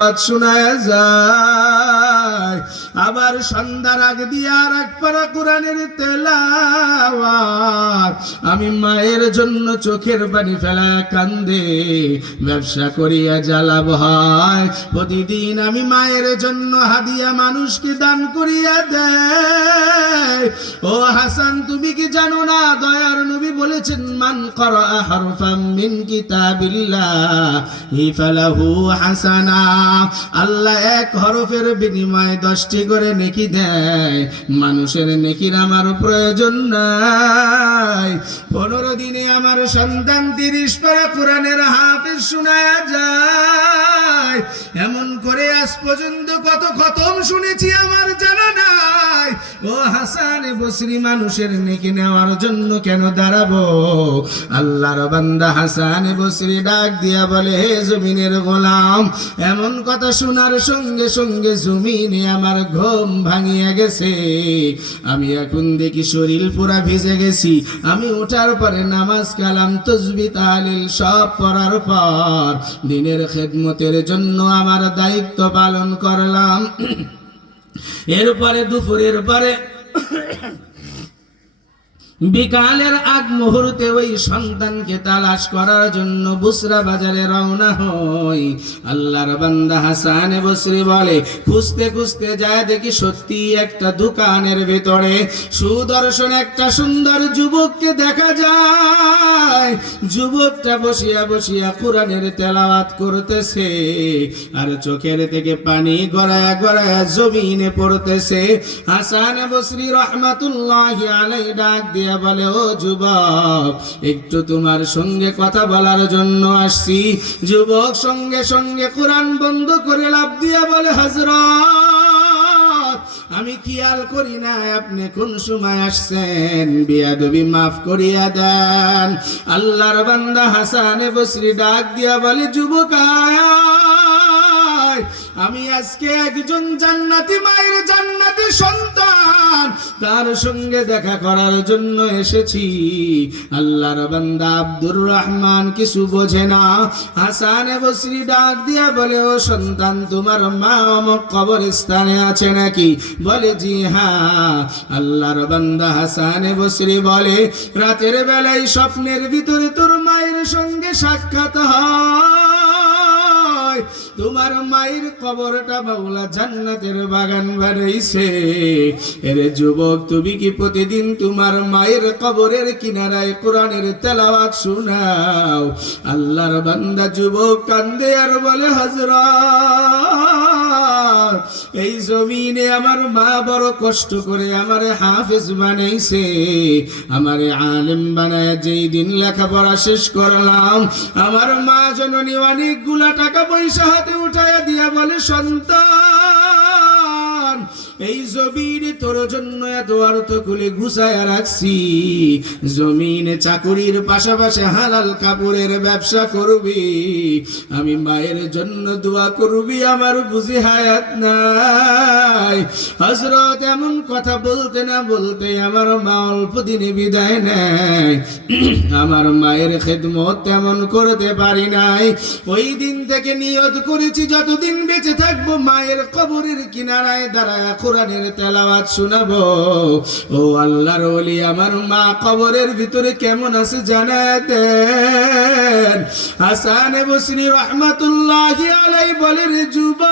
শোনায় যায়। আবার সন্ধ্যার আগে দিয়ে আর এক পারা কোরআনের তেলাওয়াত। আমি মায়ের জন্য চোখের পানি ফেলায় কান্দে, ব্যবসা করিয়া জ্বালা হয়। প্রতিদিন আমি মায়ের জন্য হাদিয়া মানুষকে দান করিয়া দেয়। ও হাসান, তুমি কি জানো না দয়ার নবী বলেছেন, মান ক্বারা হারফাম মিন কিতাবিল্লাহি ফালাহু হাসানা। আল্লাহ এক হরফের বিনিময়ে 10টি করে নেকি দেয়। মানুষের নেকির আমার প্রয়োজন নাই। 15 দিনে আমার সন্তান 30 পারা কোরআনের হাফেজ শোনায়া যায়। এমন করে আজ পর্যন্ত কত খতম শুনেছি আমার জানা নাই। ও হাসান বসরি, মানুষের নেকি নেওয়ার জন্য কেন দাঁড়াবো? আল্লাহর বান্দা হাসান বসরি ডাক দিয়া বলে, হে জমিনের গোলাম, এমন কথা শোনার সঙ্গে সঙ্গে জমিনে আমার ঘুম ভাঙিয়া গেছে। আমি এখন দেখি শরীর পুরা ভিজে গেছি। আমি ওঠার পরে নামাজ কালাম তাসবিহ তাহলিল সব পড়ার পর দিনের খেদমতের জন্য আমার দায়িত্ব পালন করলাম। এরপরে দুপুরের পরে বিকালের আগ মুহূর্তে ওই সন্তানকে তালাশ করার জন্য বুসরা বাজারে রওনা হই। আল্লাহর বান্দা হাসান বসরি বলে, খুঁজতে খুঁজতে যায় দেখি সত্যি একটা দোকানের ভেতরে সুদর্শন একটা সুন্দর যুবককে দেখা যায়। যুবকটা বসিয়া বসিয়া কোরআনের তেলাওয়াত করতেছে আর চোখের থেকে পানি গড়ায়া গড়ায়া জমিনে পড়তেছে। হাসান বসরি রহমাতুল্লাহি আলাইহি ডাক দিয়ে বলে, ও যুবক, একটু তোমার সঙ্গে কথা বলার জন্য আসছি। যুবক সঙ্গে সঙ্গে কোরআন বন্ধ করে লাফ দিয়া বলে, হযরত, আমি খেয়াল করি না আপনি কোন সময় আসছেন, বেয়াদবি মাফ করিয়া দেন। আল্লাহর বান্দা হাসান বসরি ডাক দিয়া বলে, যুবক, আমি আজকে একজন জান্নাতি মায়ের জান্নাতি সন্তান, তার সঙ্গে দেখা করার জন্য এসেছি। আল্লাহর বান্দা আব্দুর রহমান কিছু বোঝে না। হাসান বসরি ডাক দিয়া বলে, ও সন্তান, তোমার মা অমুক কবরস্থানে আছে নাকি? বলে, জি হ্যাঁ। আল্লাহর বান্দা হাসান বসরি বলে, রাতের বেলায় স্বপ্নের ভিতরে তোর মায়ের সঙ্গে সাক্ষাৎ হয়। তোমার মায়ের কবরটা বাউলা জান্নাতের বাগান বানাইছে। এরে যুবক, তুমি কি প্রতিদিন তোমার মায়ের কবরের কিনারায় কোরআনের তেলাওয়াত শোনাও? আল্লাহর বান্দা যুবক কান্দে আর বলে, হযরত, এই জমিনে আমার মা বড় কষ্ট করে আমারে হাফেজ বানাইছে। আমারে আলেম বানায় যেই দিন লেখাপড়া শেষ করলাম, আমার মা জননী অনেকগুলা টাকা পয়সা হাতে উঠাইয়া দিয়া বলে, সন্তান, এই জমিনে তোর জন্য এত অর্থ খুলে গুছায়া রাখছি। জমিনে চাকুরির পাশাপাশি হালাল কাপড়ের ব্যবসা করবি। আমি মায়ের জন্য দোয়া করবি, আমার বুঝি হায়াত নাই। হযরত এমন কথা বলতে না বলতে আমার মা অল্প দিনে বিদায় নেয়। আমার মায়ের খেদমত তেমন করতে পারি নাই। ওই দিন থেকে নিয়ত করেছি, যতদিন বেঁচে থাকবো মায়ের কবরের কিনারায় দাঁড়ায় কোরআনের তেলাওয়াত শোনাবো। ও আল্লাহর ওলি, আমার মা কবরের ভিতরে কেমন আছে জানায় দেন। হাসান বসরি রহমাতুল্লাহি আলাইহি বলে, রে যুবক,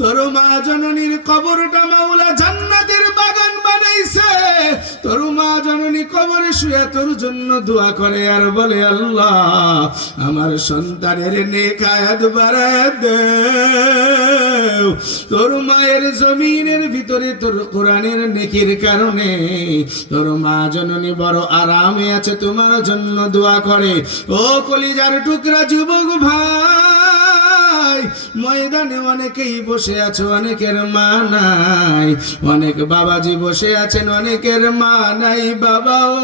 তোর মা জননীর কবরটা মাওলা জান্নাতের বাগান বানাইছে। তোর মা জননী কবরে শুয়ে তোর জন্য দোয়া করে আর বলে, আল্লাহ, আমার সন্তানের নেক হায়াত বাড়ায় দেও। তোর মায়ের জমিনের ভিতরে তোর কোরআনের নেকির কারণে তোর মা জননী বড় আরামে আছে, তোমার জন্য দোয়া করে। ও কলিজার টুকরা যুবক ভাই, ময়দানে অনেকেই বসে আছো, অনেকের মা নাই। অনেক বাবাজি বসে আছেন, অনেকের মা নাই, বাবাও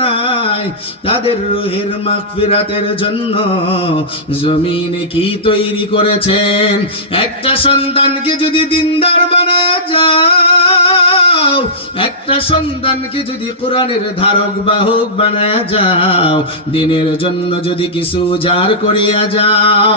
নাই। তাদের রুহের মাগফিরাতের জন্য জমিনে কি তৈরি করেছেন? একটা সন্তানকে যদি দিনদার বানায় যাও, একটা একটা সন্তানকে যদি কোরআনের ধারক বাহক বানায়া যাও, দিনের জন্য যদি কিছু উজাড় করিয়া যাও,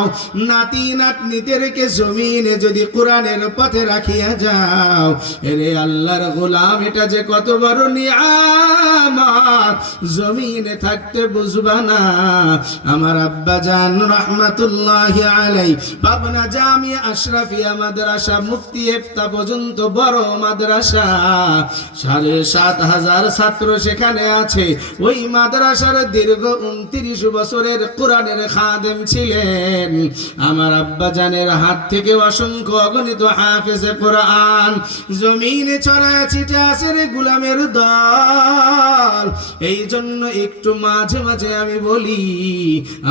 নাতি নাতনিদেরকে জমিনে যদি কোরআনের পথে রাখিয়া যাও, এরে আল্লাহর গোলাম, এটা যে কত বড় নিয়ামত, জমিনে থাকতে বুঝবা না। আমার আব্বা জান রহমাতুল্লাহি আলাইহি পাবনা জামিয়া আশরাফিয়া মাদ্রাসা মুফতি ইফতা পর্যন্ত বড় মাদ্রাসা, ৭,৫০০ ছাত্র সেখানে আছে। ওই মাদ্রাসার দীর্ঘ ২৯ বছরের কোরআনের খাদেম ছিলেন। আমার আব্বা জানের হাত থেকে অসংখ্য অগণিত হাফেজে কোরআন জমিনে ছড়ায় ছিটে আছে রে গোলামের দল। এই জন্য একটু মাঝে মাঝে আমি বলি,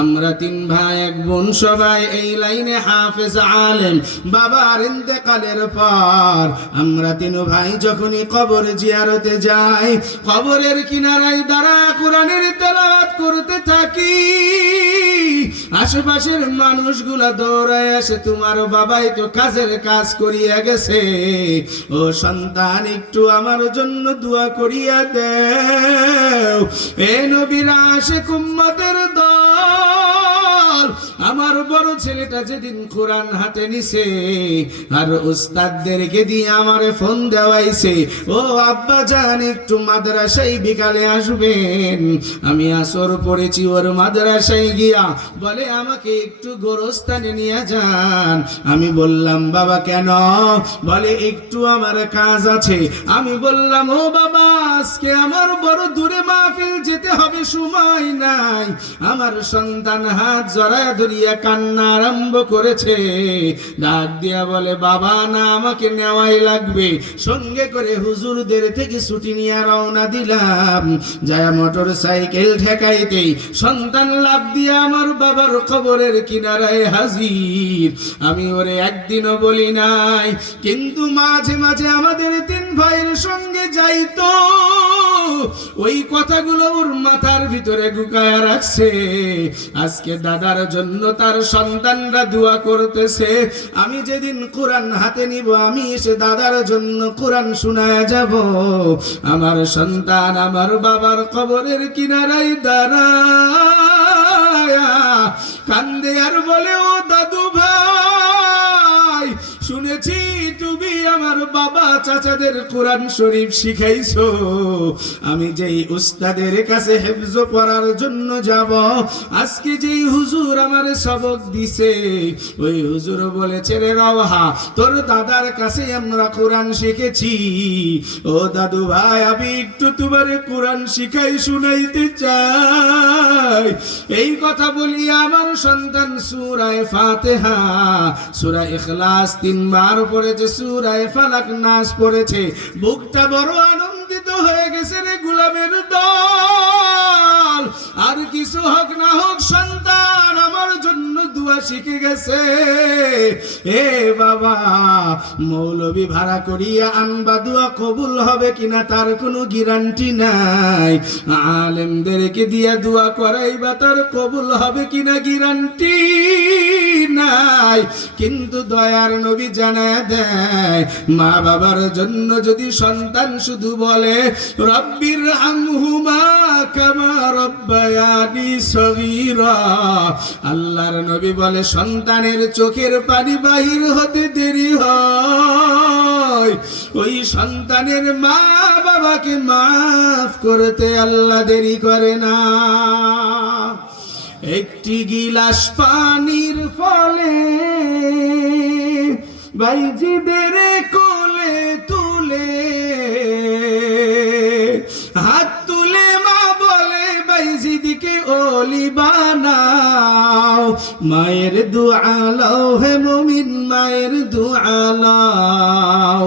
আমরা ৩ ভাই ১ বোন সবাই এই লাইনে হাফেজ আলেম। বাবার ইন্তেকালের পর আমরা ৩ ভাই যখনই কবর জিয়ারতে যাই, কবরের কিনারায় দাঁড়া কোরআনের তেলাওয়াত করতে থাকি। আশেপাশের মানুষগুলা দৌড়ায় আসে, তোমার বাবাই তো কাজের কাজ করিয়া গেছে, ও সন্তান একটু আমার জন্য দোয়া করিয়া দেও। এ নবীর আশিক উম্মতের দল, আমার বড় ছেলেটা যেদিন কোরআন হাতে নিছে আর উস্তাদদেরকে দিয়ে আমারে ফোন দেওয়াইছে, ও আব্বা জান একটু মাদ্রাসায় বিকালে আসবেন। আমি আসর পড়েছি ওর মাদ্রাসায় গিয়া, বলে আমাকে একটু গোরস্থানে নিয়ে যান। আমি বললাম বাবা কেন? বলে একটু আমার কাজ আছে। আমি বললাম ও বাবা, আজকে আমার বড় দূরে মাহফিল যেতে হবে, সময় নাই। আমার সন্তান হাত জড়ায় ধরিয়া কান্না আরম্ভ করেছে, ডাক দিয়া বলে বাবা না, আমাকে নেওয়াই লাগবে। সঙ্গে করে হুজুরদের থেকে ছুটি নিয়ে রওনা দিলাম। যায় মোটর সাইকেল ঠেকাইতেই সন্তান লাফ দিয়া আমার বাবার কবরের কিনারায় হাজির। আমি ওরে একদিনও বলি নাই, কিন্তু মাঝে মাঝে আমাদের ৩ ভাইয়ের সঙ্গে যাইতো, ওই কথাগুলো ওর মাথার ভিতরে ঢুকায়া রাখছে। আজকে দাদার জন্য তার সন্তানরা দোয়া করতেছে। আমি যেদিন কোরআন হাতে নিব, আমি এসে দাদার জন্য কোরআন শোনায়া যাব। আমার সন্তান আমার বাবার কবরের কিনারায় দাঁড়ায়া কান্দে আর বলে, ও দাদু ভাই, শুনেছি তুমি আমার বাবা চাচাদের কোরআন শরীফ শিখাইছো। আমি যেই উস্তাদের কাছে হেফজ পড়ার জন্য যাব, আজকে যেই হুজুর আমার সবক দিছে, ওই হুজুর বলেছে রে রওহা, তোর দাদার কাছে আমরা কোরআন শিখেছি। ও দাদু ভাই, আমি একটু তোমার কোরআন শিখাই শুনাইতে চাই। এই কথা বলিয়া আমার সন্তান সূরা ফাতিহা, সূরা ইখলাস ৩ বার পড়েছে, সূরা ফালাক নাস পড়েছে। বুকটা বড় আনন্দিত হয়ে গেছে রে গোলামের দল। আর কিছু হোক না হোক, সন্তান আমার জন্য দোয়া শিখে গেছে। এ বাবা, মৌলবি ভাড়া করিয়া আনবা, দোয়া কবুল হবে কিনা তার কোনো গ্যারান্টি নাই। আলেমদেরকে দিয়া দোয়া করাইবা, তার কবুল হবে কিনা গ্যারান্টি নাই। কিন্তু দয়ার নবী জানায় দেয়, মা বাবার জন্য যদি সন্তান শুধু বলে রব্বির হামহুমা কামা রব্বায়ানি সগীরা, আল্লাহর নবী বলে সন্তানের চোখের পানি বাহির হতে দেরি হয়, ওই সন্তানের মা বাবাকে মাফ করতে আল্লাহ দেরি করে না। একটি গিলাস পানির ফলে বাইজিদের কোলে তুলে, হাত তুলে মা বলে বাইজিদিকে ওলি বানাও। মায়ের দুআ লও হে মুমিন, মায়ের দুআ লও,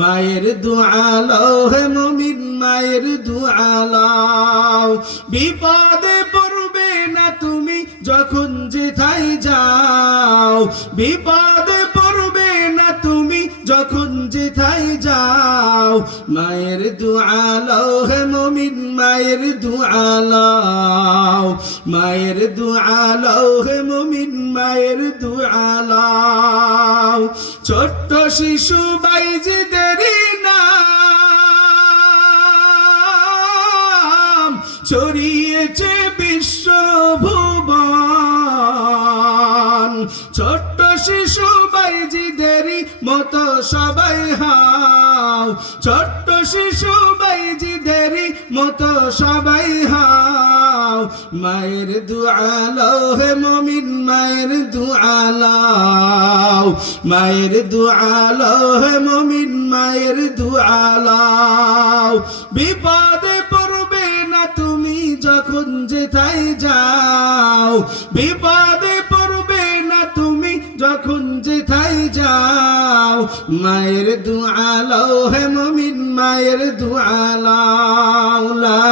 মায়ের দুআ লও হে মুমিন, মায়ের দুআ লও। বিপদে পড়বে না তুমি যখন যেথায় যাও, বিপদে পড়বে না তুমি যখন যেথায় যাও। মায়ের দুআ লও হে মুমিন, মায়ের দুআ লও, মায়ের দুআ লও হে মুমিন, মায়ের দুআ লও। ছোট্ট শিশু বাইজিদেরই নাম ছড়িয়েছে বিশ্বভুবন। ছোট্ট শিশু বাইজিদেরই মতো সবাই হাও, ছোট্ট শিশু বাইজিদেরই মতো সবাই হাও। মায়ের দুআ লও হে মুমিন, মায়ের দুআ লও, মায়ের দুআ লও হে মুমিন, মায়ের দুআ লও। বিপদে পড়বে না তুমি যখন যেথায় যাও, বিপদে পড়বে না তুমি যখন যেথায় যাও। মায়ের দুআ লও হে মুমিন, মায়ের দুআ লও। লা